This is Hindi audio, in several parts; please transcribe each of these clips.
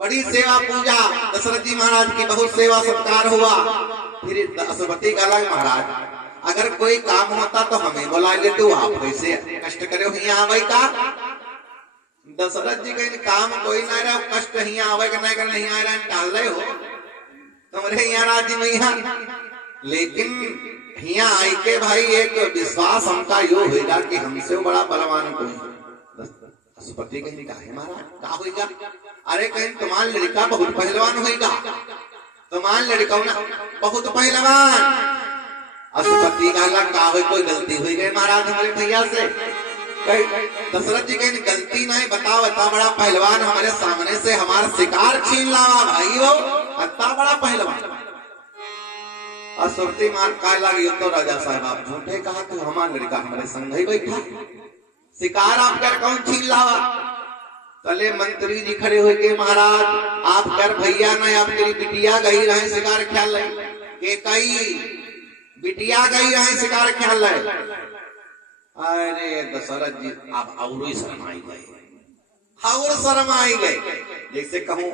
बड़ी सेवा पूजा दशरथ जी महाराज की बहुत सेवा सत्कार हुआ। फिर अश्वपति का अलग महाराज अगर कोई काम होता तो हमें बुला लेते हो, आप कैसे कष्ट करे हो यहाँ आवे का। दशरथ जी कहीं काम कोई ना रहा कष्ट यहाँ आवे का नहीं आ रहा टाल रहे हो तुम्हारे यहाँ राज्य में यहाँ। लेकिन यहाँ आई के भाई एक विश्वास हमका यो होगा कि हमसे बड़ा बलवान कोई। अश्वपति कहीं कहा है महाराज क्या होगा। अरे कहीं तुम्हारा लड़का बहुत पहलवान होगा, तुम्हारा लड़का ना बहुत पहलवान। अश्वपति का लगा हो कोई गलती हुई गई महाराज हमारे भैया से। दशरथ जी कहीं गलती नहीं, बताओ इतना बड़ा पहलवान हमारे सामने से हमारा शिकार छीन लावा भाई हो, इतना बड़ा पहलवान। अश्वपति मान का लगी तो राजा साहब आप झूठे कहा तो हमारा लड़का हमारे संग ही बैठा, शिकार आप कर कौन छीन लावा। तले मंत्री जी खड़े हो गए महाराज आप कर भैया नहीं आपकी बिटिया गई रहे शिकार ख्याल के कई बिटिया गई रहे शिकार ख्याल। अरे दशरथ जी आप और ही शर्माई गए, और शर्माई गए। जैसे कहूं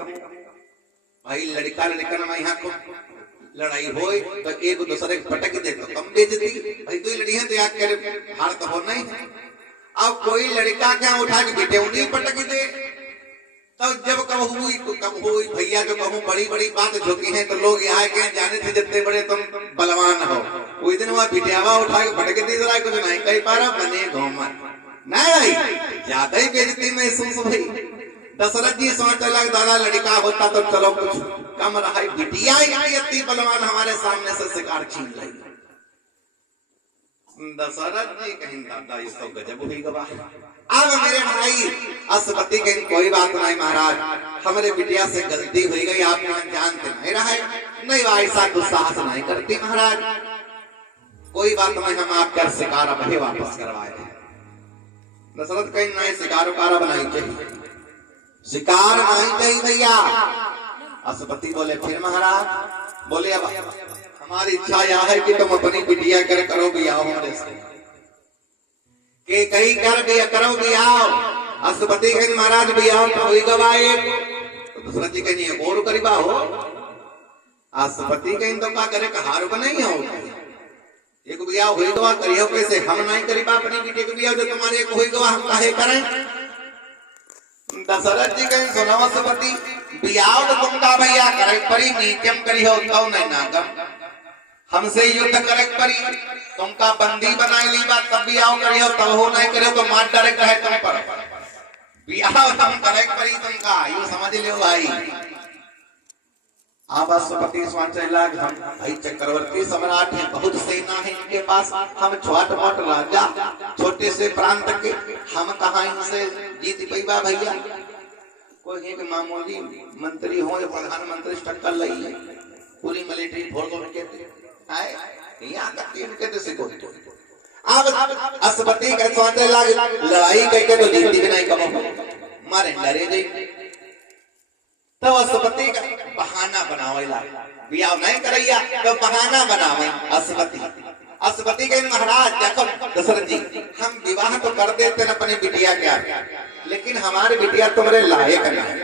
भाई लड़का लड़का में यहाँ को लड़ाई हो तो एक दूसरे पटक दे तो कम बेचती भाई तू लड़ी है तो याद करे हार तो हो नहीं। अब कोई लड़का क्या उठा के बेटे उन्हीं पटक दे तो जब कब हुई भैया जो कहूँ बड़ी बड़ी बात झोंकी है तो लोग यहाँ के जाने थे जितने बड़े तुम बलवान हो। कोई दिन वहां बिटियावा उठा के पटक दी जरा कुछ नहीं कह पा रहा बने घूमा नहीं ज्यादा ही बेइज्जती महसूस हुई। दशरथ जी सोचने लग दादा लड़का होता तो चलो कुछ कम रहा, बिटिया इतनी बलवान हमारे सामने से शिकार छीन रही। दशरथ जी कहीं दादा ये तो गजब हुई गवाह। अब मेरे भाई अश्वपति कहीं कोई बात नहीं महाराज हमारे बिटिया से गलती हुई गई, आप जानते नहीं रहे नहीं ऐसा दुस्साहस नहीं करती महाराज, कोई बात नहीं हम आपका शिकार अब ही वापस करवाए। दशरथ कहीं नहीं शिकार उकारा बनाई चाहिए, शिकार नहीं चाहिए भैया। अश्वपति बोले फिर महाराज बोले अब हमारी इच्छा यह है कि तुम अपनी बिटिया कर करो बियाह हमारे से के कहीं कर भी करो बियाह। अश्वपति कहीं महाराज बियाह तो हुई गवाए तो दशरथ जी कहीं और करीबा हो। अश्वपति कहीं तो क्या करे हार को नहीं हो एक बियाह हुई गवा करियो कैसे हम नहीं करीबा अपनी बेटी को बियाह जो तुम्हारे एक हुई गवा हम काहे करें। दशरथ जी कहीं सुनो अश्वपति बियाह तो तुमका भैया करे परी नीचम करियो तो नहीं नागम हमसे युद्ध करे परी तुमका बंदी बनाई ली बात तब बियाह करियो तब हो नहीं करियो तो मार डायरेक्ट है तुम पर बियाह तुम करे परी तुमका यू समझ लियो भाई। आप अश्वपति स्वांचला हम भाई चक्रवर्ती सम्राट है बहुत सेना है इनके पास, हम छोट मोट राजा छोटे से प्रांत के हम कहा इनसे जीत पैबा भैया। कोई एक मामूली मंत्री हो या प्रधानमंत्री टक्कर लई है पूरी मिलिट्री फोड़ दो आए यहाँ तक कि इनके तो सिको। अब अश्वपति का सोचने लग लड़ाई करके तो जीती भी नहीं कब मारे डरे जी तो अश्वपति का बहाना बनावेला बियाह नहीं करैया तो बहाना बनावे अश्वपति। अश्वपति के महाराज देखो दशरथ जी हम विवाह तो कर देते न अपने बिटिया क्या लेकिन हमारी बिटिया तुम्हारे लायक नहीं,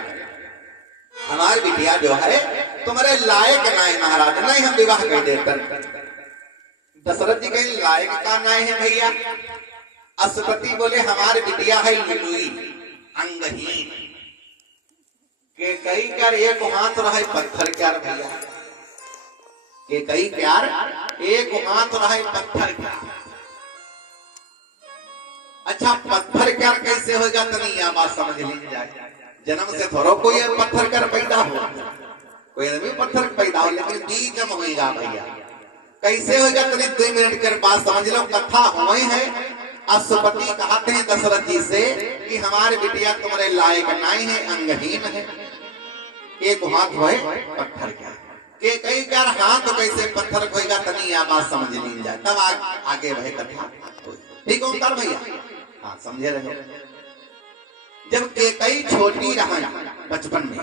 हमारी बिटिया जो है तुम्हारे लायक नहीं महाराज नहीं हम विवाह कर देते। दशरथ जी कहीं लायक का नहीं है भैया। अश्वपति बोले हमारी बिटिया है लुलुई अंगहीन के कई कर एक हाथ रहे पत्थर क्यार भैया के कई क्यार एक हाथ रहे पत्थर क्यार। अच्छा पत्थर क्यार कैसे होगा तो नहीं आप बात समझ लीजिए जन्म से थोड़ा कोई पत्थर कर पैदा हो कोई आदमी पत्थर पैदा हो लेकिन बीज में होगा भैया कैसे होगा तो 2 मिनट कर बात समझ लो कथा हुई है। अश्वपति कहते हैं दशरथ जी से कि हमारे बिटिया तुम्हारे लायक नहीं है अंगहीन है एक हाथ होए पत्थर क्या के कई चार हाथ तो कैसे पत्थर होगा तो नहीं आप बात समझ लीजिए जाए तब आगे वह कथा ठीक हो कर भैया हाँ समझे रहे। जब केकई छोटी रहा बचपन में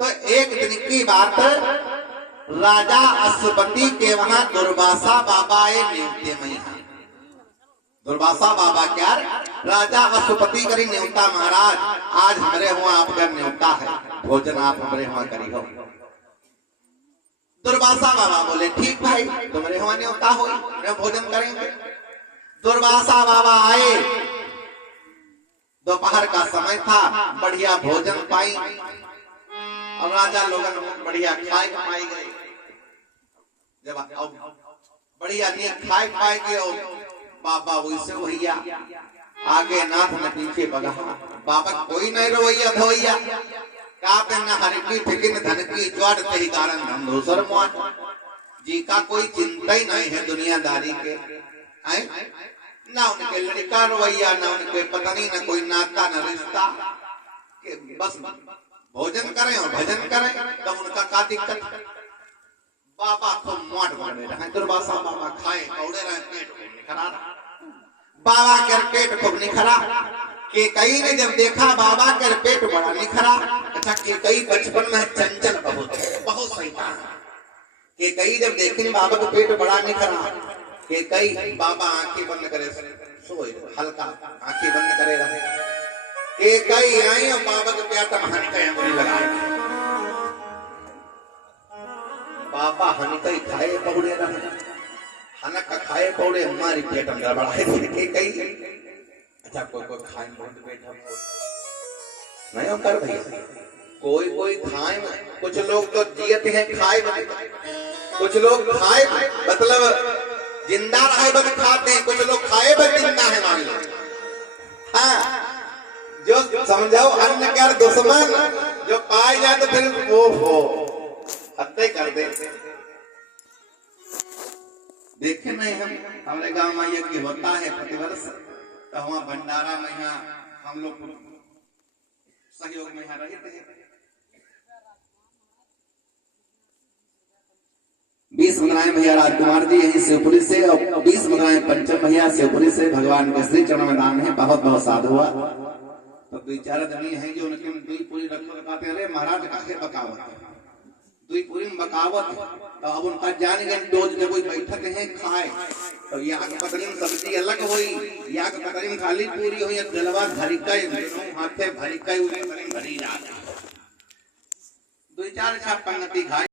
तो एक दिन की बात राजा अश्वपति के वहां दुर्वासा बाबा नियुक्त में दुर्वासा बाबा क्या राजा अशुपति करी न्योता महाराज, आज हमारे हुआ आपका न्योता है, भोजन आप हमारे हुआ करी हो। दुर्वासा बाबा बोले ठीक भाई, तुम्हारे हुआ न्योता हो, भोजन करेंगे। दुर्वासा बाबा आए, दोपहर का समय था, बढ़िया भोजन पाई और राजा लोगन बढ़िया खाए पाई गए। जब बढ़िया नहीं खाए पाए गए और बाबा वैसे भैया आगे नाथ न पीछे बगा, बाबा कोई नहीं रोइया धोइया, कहते न हर की फिकिन धन की ज्वार ही कारण हम दूसर मुआट जी का कोई चिंता ही नहीं है दुनियादारी के, ना उनके लड़का रोइया, ना उनके पत्नी, ना कोई नाता न रिश्ता, बस भोजन करें और भजन करें, तो उनका का दिक्कत। बाबा को मोट बने रहे, दुर्वासा बाबा खाए कौड़े रहे, पेट खूब निखरा, बाबा के पेट खूब निखरा। केकई ने जब देखा बाबा के पेट बड़ा निखरा, अच्छा केकई बचपन में चंचल बहुत शैतान, केकई जब देखे बाबा का पेट बड़ा निखरा, केकई बाबा आंखें बंद करे सोए, हल्का आंखें बंद करे रहे, केकई आई और बाबा के पेट में हनकई अंगुली लगाए, बाबा हनकई खाए पौड़े रहे, हनक खाए पौड़े हमारी पेट में गड़बड़ाए, केकई अच्छा कोई खाए बहुत बैठा नहीं हो कर भैया, कोई खाए, कुछ लोग तो जियत हैं खाए, कुछ लोग खाए मतलब जिंदा रहे बद खाते हैं, कुछ लोग खाए बद जिंदा है मान लो। हाँ, जो समझाओ अन्न कर दुश्मन, जो पाए जाए तो फिर वो हो हत्या कर दे। देखे नहीं हम हमारे गांव में यज्ञ होता है प्रतिवर्ष, तो वहाँ भंडारा में यहाँ हम लोग सहयोग में यहाँ रहते हैं। 20 मंगलाएं भैया राजकुमार जी यहीं शिवपुरी से, और 20 मंगलाएं पंचम भैया शिवपुरी से, भगवान के श्री चरण में दान है, बहुत बहुत साधु हुआ। तो बेचारा आदमी है जो उनके दुई पूरी रखते, अरे महाराज काहे बकावत, दुई पूरी में बकावत, तो अब उनका जान गए डोज जब कोई बैठक है खाए, तो याग पकड़ी में सब्जी अलग हुई, याग पकड़ी में खाली पूरी हुई, जलवा भरी कई हाथे भरी कई भरी जा, 2-4 छाप पंगति खाए।